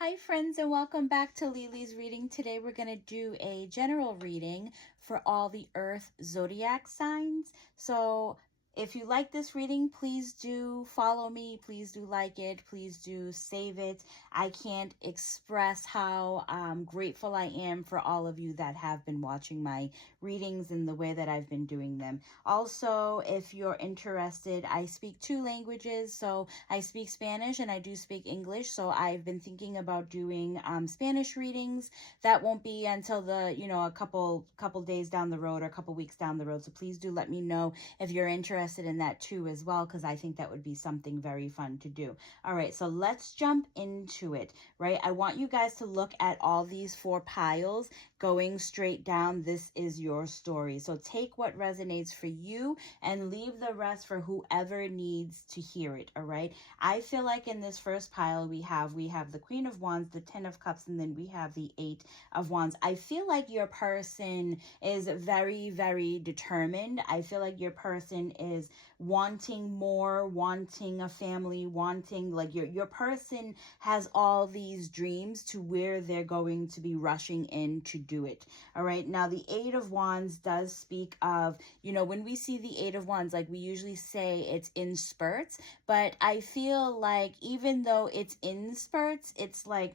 Hi friends, and welcome back to Lily's reading. Today we're going to do a general reading for all the earth zodiac signs. So if you like this reading, please do follow me. Please do like it. Please do save it. I can't express how grateful I am for all of you that have been watching my readings and the way that I've been doing them. Also, if you're interested, I speak two languages. So I speak Spanish and I do speak English. So I've been thinking about doing Spanish readings. That won't be until a couple days down the road or a couple weeks down the road. So please do let me know if you're interested in that too as well, because I think that would be something very fun to do. All right, so let's jump into it, right? I want you guys to look at all these four piles going straight down. This is your story. So take what resonates for you and leave the rest for whoever needs to hear it, all right? I feel like in this first pile we have the Queen of Wands, the Ten of Cups, and then we have the Eight of Wands. I feel like your person is very, very determined. I feel like your person is wanting more, wanting a family, wanting, like, your person has all these dreams to where they're going to be rushing in to do it. All right, now the Eight of Wands does speak of, when we see the Eight of Wands, like, we usually say it's in spurts, but I feel like even though it's in spurts, it's like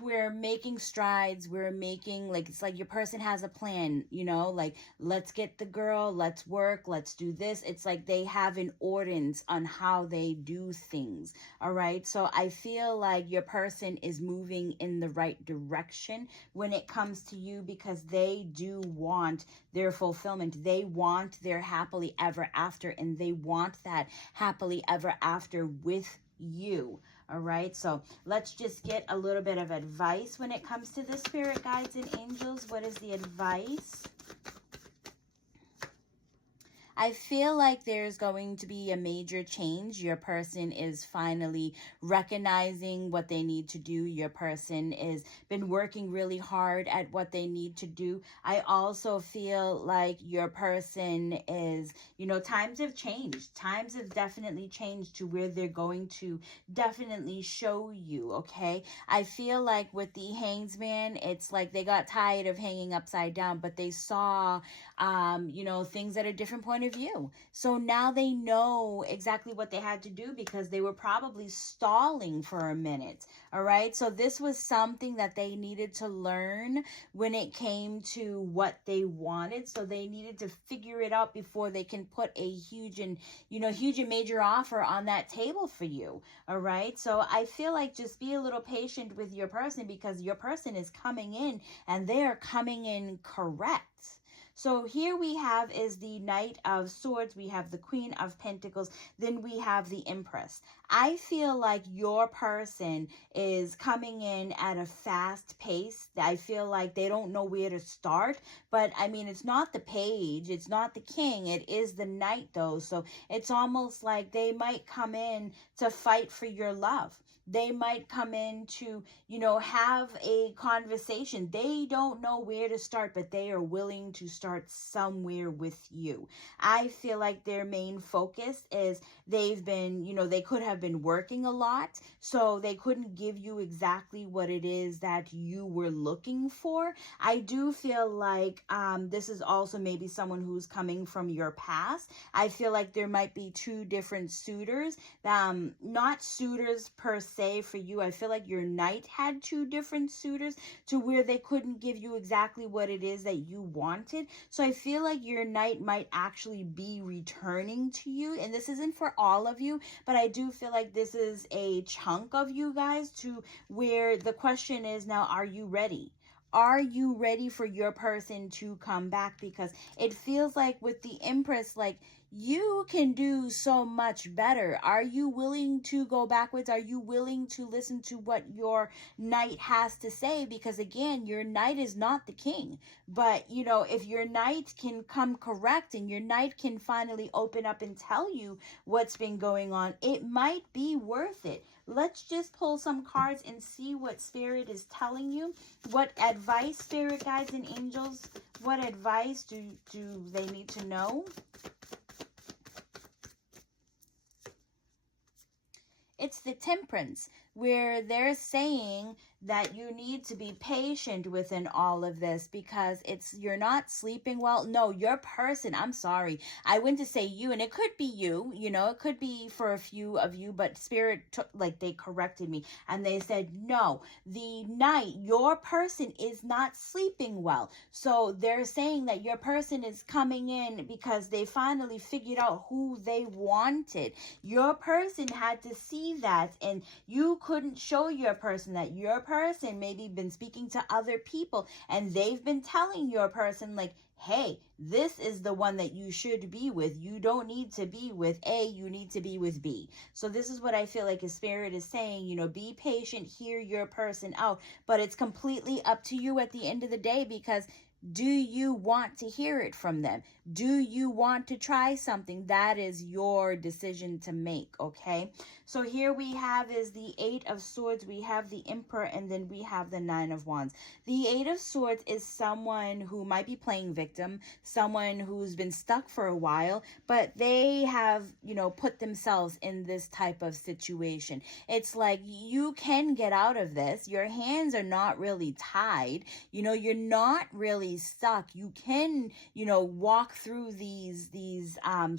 we're making strides. We're making, like, it's like your person has a plan, like, let's get the girl, let's work, let's do this. It's like they have an ordinance on how they do things. All right, so I feel like your person is moving in the right direction when it comes to you, because they do want their fulfillment. They want their happily ever after, and they want that happily ever after with you. All right, so let's just get a little bit of advice when it comes to the spirit guides and angels. What is the advice? I feel like there's going to be a major change. Your person is finally recognizing what they need to do. Your person is been working really hard at what they need to do. I also feel like your person is, times have changed. Times have definitely changed to where they're going to definitely show you, okay? I feel like with the Hangman, it's like they got tired of hanging upside down, but they saw things at a different point of view. So now they know exactly what they had to do, because they were probably stalling for a minute. All right. So this was something that they needed to learn when it came to what they wanted. So they needed to figure it out before they can put a huge and major offer on that table for you. All right. So I feel like just be a little patient with your person, because your person is coming in and they are coming in correct. So here we have is the Knight of Swords, we have the Queen of Pentacles, then we have the Empress. I feel like your person is coming in at a fast pace. I feel like they don't know where to start, but I mean, it's not the page, it's not the king, it is the knight though. So it's almost like they might come in to fight for your love. They might come in to, have a conversation. They don't know where to start, but they are willing to start somewhere with you. I feel like their main focus is they've been, they could have been working a lot, so they couldn't give you exactly what it is that you were looking for. I do feel like this is also maybe someone who's coming from your past. I feel like there might be two different suitors, not suitors per se for you. I feel like your knight had two different suitors to where they couldn't give you exactly what it is that you wanted. So I feel like your knight might actually be returning to you. And this isn't for all of you, but I do feel like this is a chunk of you guys to where the question is now, are you ready? Are you ready for your person to come back? Because it feels like with the Empress, like, you can do so much better. Are you willing to go backwards? Are you willing to listen to what your knight has to say? Because again, your knight is not the king. But, if your knight can come correct and your knight can finally open up and tell you what's been going on, it might be worth it. Let's just pull some cards and see what Spirit is telling you. What advice, Spirit guides and angels, what advice do they need to know? It's the Temperance, where they're saying that you need to be patient within all of this because you're not sleeping well. No, your person, I'm sorry. I went to say you, and it could be you, it could be for a few of you, but Spirit took, like, they corrected me and they said, no, the night, your person is not sleeping well. So they're saying that your person is coming in because they finally figured out who they wanted. Your person had to see that, and you couldn't show your person that. Your person maybe been speaking to other people, and they've been telling your person, like, hey, this is the one that you should be with. You don't need to be with A, you need to be with B. So this is what I feel like a Spirit is saying, be patient, hear your person out, but it's completely up to you at the end of the day, because do you want to hear it from them? Do you want to try something? That is your decision to make, okay? So here we have is the Eight of Swords, we have the Emperor, and then we have the Nine of Wands. The Eight of Swords is someone who might be playing victim, someone who's been stuck for a while, but they have, put themselves in this type of situation. It's like, you can get out of this. Your hands are not really tied. You're not really stuck. You can, walk through these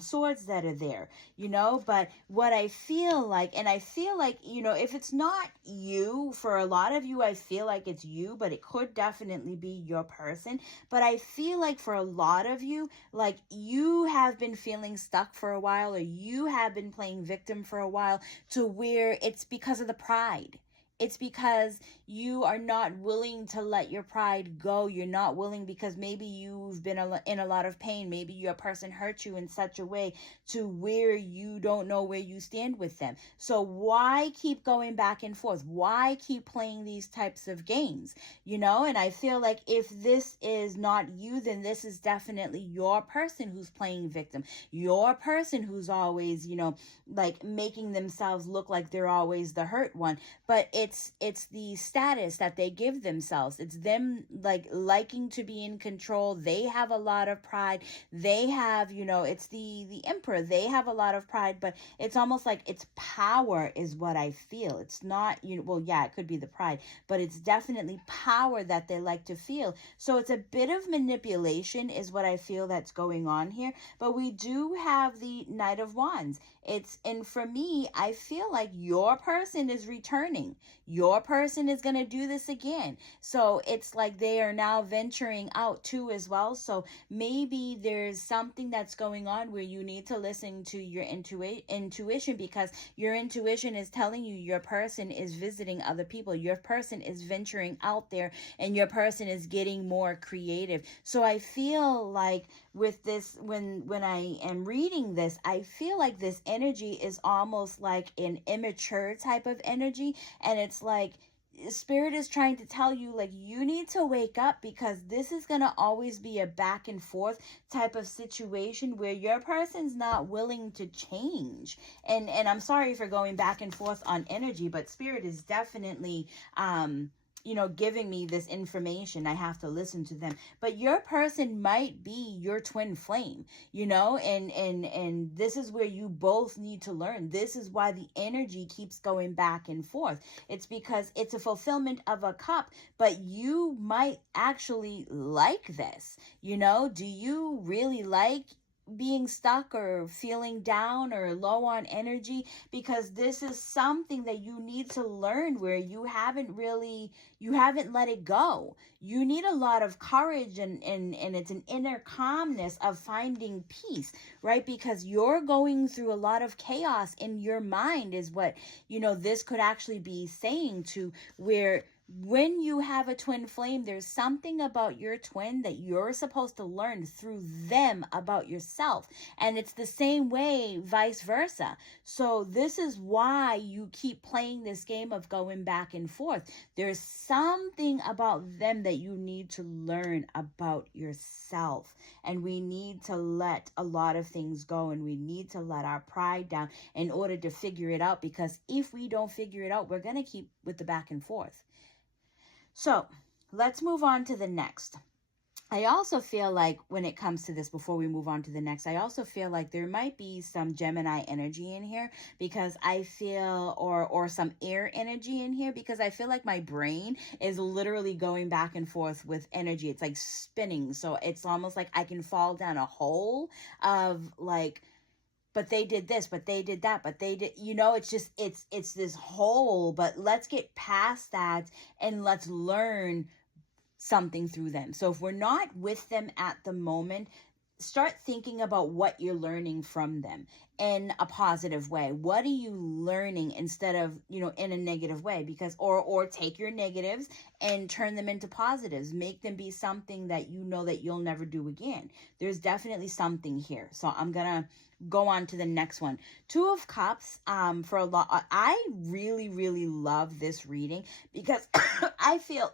swords that are there, but what I feel like, and I feel like, if it's not you, for a lot of you, I feel like it's you, but it could definitely be your person. But I feel like for a lot of you, like, you have been feeling stuck for a while, or you have been playing victim for a while, to where it's because of the pride. It's because you are not willing to let your pride go. You're not willing because maybe you've been in a lot of pain. Maybe your person hurt you in such a way to where you don't know where you stand with them. So why keep going back and forth? Why keep playing these types of games? And I feel like if this is not you, then this is definitely your person who's playing victim. Your person who's always, like, making themselves look like they're always the hurt one. But it's the status that they give themselves. It's them, like, liking to be in control. They have a lot of pride. They have, it's the Emperor. They have a lot of pride, but it's almost like it's power is what I feel. It's not, well, yeah, it could be the pride, but it's definitely power that they like to feel. So it's a bit of manipulation is what I feel that's going on here. But we do have the Knight of Wands. And for me, I feel like your person is returning. Your person is going to do this again. So it's like they are now venturing out too as well. So maybe there's something that's going on where you need to listen to your intuition, because your intuition is telling you your person is visiting other people. Your person is venturing out there, and your person is getting more creative. So I feel like with this, when I am reading this, I feel like this energy is almost like an immature type of energy. And it's like Spirit is trying to tell you, like, you need to wake up, because this is going to always be a back and forth type of situation where your person's not willing to change. And I'm sorry for going back and forth on energy, but Spirit is definitely giving me this information. I have to listen to them. But your person might be your twin flame, and this is where you both need to learn. This is why the energy keeps going back and forth. It's because it's a fulfillment of a cup, but you might actually like this. Do you really like being stuck or feeling down or low on energy? Because this is something that you need to learn, where you haven't let it go. You need a lot of courage, and it's an inner calmness of finding peace, right? Because you're going through a lot of chaos in your mind is what, this could actually be saying, to where when you have a twin flame, there's something about your twin that you're supposed to learn through them about yourself. And it's the same way, vice versa. So this is why you keep playing this game of going back and forth. There's something about them that you need to learn about yourself. And we need to let a lot of things go, and we need to let our pride down in order to figure it out. Because if we don't figure it out, we're going to keep with the back and forth. So let's move on to the next. I also feel like when it comes to this, before we move on to the next, I also feel like there might be some Gemini energy in here, because I feel, or some air energy in here, because I feel like my brain is literally going back and forth with energy. It's like spinning. So it's almost like I can fall down a hole of like, but they did this, but they did that, but they did, it's just, it's this hole. But let's get past that and let's learn something through them. So if we're not with them at the moment, start thinking about what you're learning from them in a positive way. What are you learning, instead of, in a negative way? Because, or take your negatives and turn them into positives. Make them be something that you know that you'll never do again. There's definitely something here. So I'm going to go on to the next one. Two of Cups. For a lot, I really, really love this reading, because I feel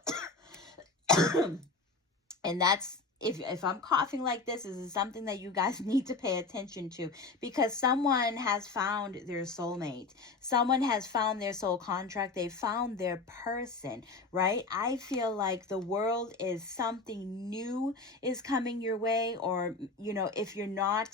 and that's, if I'm coughing like this is something that you guys need to pay attention to, because someone has found their soulmate. Someone has found their soul contract. They found their person, right? I feel like the world is, something new is coming your way, or, if you're not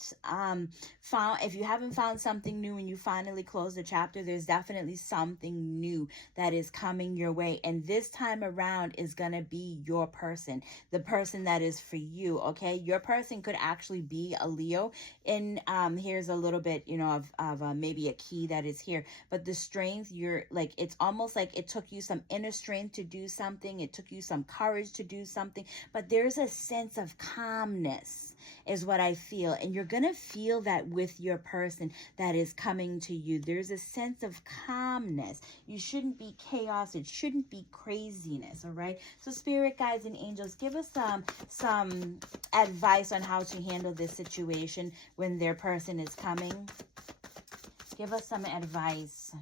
if you haven't found something new and you finally close the chapter, there's definitely something new that is coming your way. And this time around is going to be your person, the person that is for you. Okay, your person could actually be a Leo. And here's a little bit, of maybe a key that is here. But the strength, you're like, it's almost like it took you some inner strength to do something. It took you some courage to do something. But there's a sense of calmness, is what I feel. And you're going to feel that with your person that is coming to you. There's a sense of calmness. You shouldn't be chaos. It shouldn't be craziness. All right. So spirit guides and angels, give us some advice on how to handle this situation when their person is coming. Give us some advice.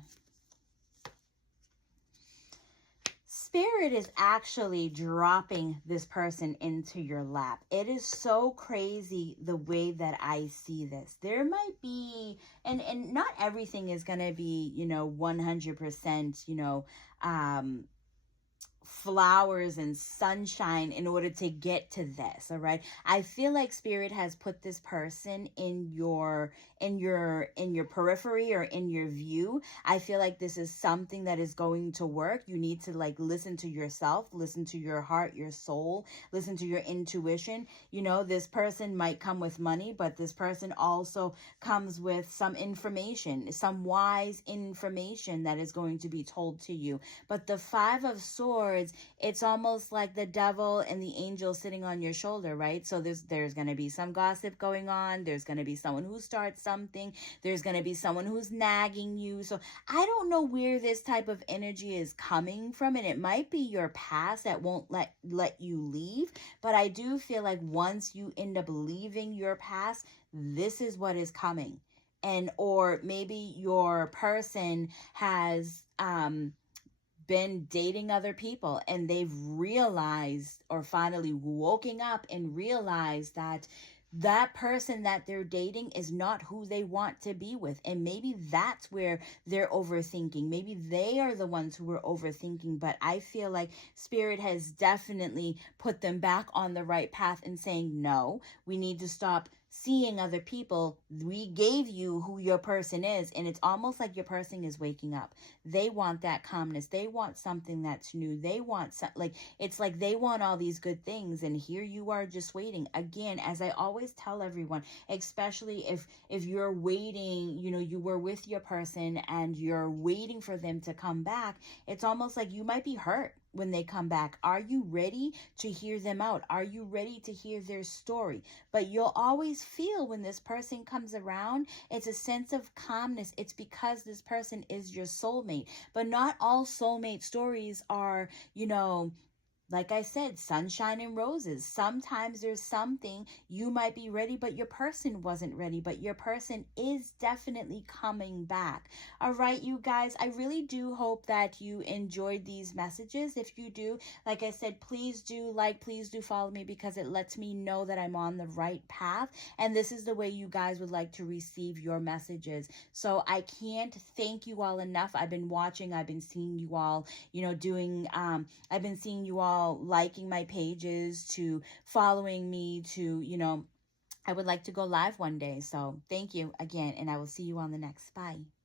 Spirit is actually dropping this person into your lap. It is so crazy the way that I see this. There might be, and not everything is going to be, 100%, flowers and sunshine in order to get to this. All right, I feel like spirit has put this person in your periphery, or in your view. I feel like this is something that is going to work. You need to like listen to yourself, listen to your heart, your soul, listen to your intuition. This person might come with money, but this person also comes with some information, some wise information that is going to be told to you. But the Five of Swords, it's almost like the devil and the angel sitting on your shoulder, right? So there's going to be some gossip going on. There's going to be someone who starts something. There's going to be someone who's nagging you. So I don't know where this type of energy is coming from, and it might be your past that won't let you leave. But I do feel like once you end up leaving your past, this is what is coming. And or maybe your person has been dating other people, and they've realized, or finally woken up and realized that that person that they're dating is not who they want to be with. And maybe that's where they're overthinking. Maybe they are the ones who are overthinking. But I feel like spirit has definitely put them back on the right path and saying, no, we need to stop seeing other people. We gave you who your person is, and it's almost like your person is waking up. They want that calmness. They want something that's new. They want it's like they want all these good things, and here you are just waiting. Again, as I always tell everyone, especially if you're waiting, you were with your person and you're waiting for them to come back, it's almost like you might be hurt when they come back. Are you ready to hear them out? Are you ready to hear their story? But you'll always feel when this person comes around, it's a sense of calmness. It's because this person is your soulmate. But not all soulmate stories are, like I said, sunshine and roses. Sometimes there's something you might be ready, but your person wasn't ready, but your person is definitely coming back. All right, you guys, I really do hope that you enjoyed these messages. If you do, like I said, please do please do follow me, because it lets me know that I'm on the right path. And this is the way you guys would like to receive your messages. So I can't thank you all enough. I've been watching, I've been seeing you all, doing, I've been seeing you all all liking my pages, to following me, to, I would like to go live one day. So thank you again, and I will see you on the next. Bye.